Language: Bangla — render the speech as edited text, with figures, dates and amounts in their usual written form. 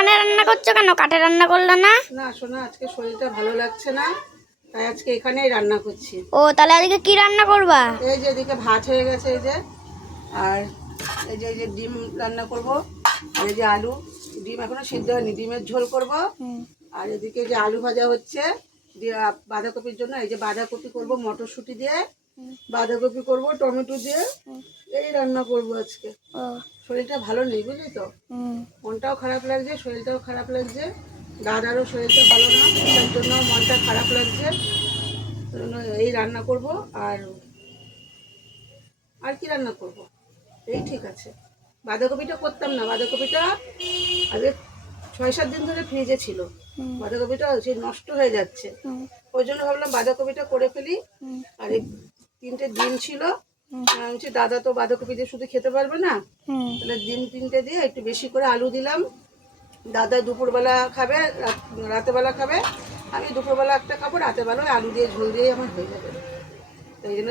এখানে রান্না করছো কেন? কাঠে রান্না করলো না? না শোনা, আজকে শরীরটা ভালো লাগছে না, তাই আজকে এখানেই রান্না করছি। ও তাহলে আজকে কি রান্না করবা? এই যে এদিকে ভাত হয়ে গেছে, এই যে, আর এই যে ডিম রান্না করব, আর এই যে আলু, ডিম এখনো সিদ্ধ হয়নি, ডিমের ঝোল করব। আর এদিকে যে আলু ভাজা হচ্ছে দিয়ে বাঁধাকপির জন্য, এই যে বাঁধাকপি করব মটরশুঁটি দিয়ে, বাঁধাকপি করব টমেটো দিয়ে, এই রান্না করব আজকে। ও শরীরটা ভালো নেই, বুঝলি তো, মনটাও খারাপ লাগছে, শরীরটাও খারাপ লাগছে, দাদারও শরীরটা ভালো না, তার জন্য মনটা খারাপ লাগছে। ওই জন্য এই রান্না করব। আর আর কি রান্না করব, এই ঠিক আছে। বাঁধাকপিটা করতাম না, বাঁধাকপিটা আগে 6-7 দিন ধরে ফ্রিজে ছিল, বাঁধাকপিটা সেই নষ্ট হয়ে যাচ্ছে, ওই জন্য ভাবলাম বাঁধাকপিটা করে ফেলি। আর এই 3টে ডিম ছিল, আমি বলছি দাদা তো বাঁধাকপি দিয়ে শুধু খেতে পারবে না, তাহলে ডিম 3টে দিয়ে একটু বেশি করে আলু দিলাম। দাদা দুপুরবেলা খাবে, রাতেবেলা খাবে, আমি দুপুরবেলা একটা খাবো, রাতেবেলা আলু দিয়ে ঝোল দিয়ে আমার হয়ে যাবে। তো এই জন্য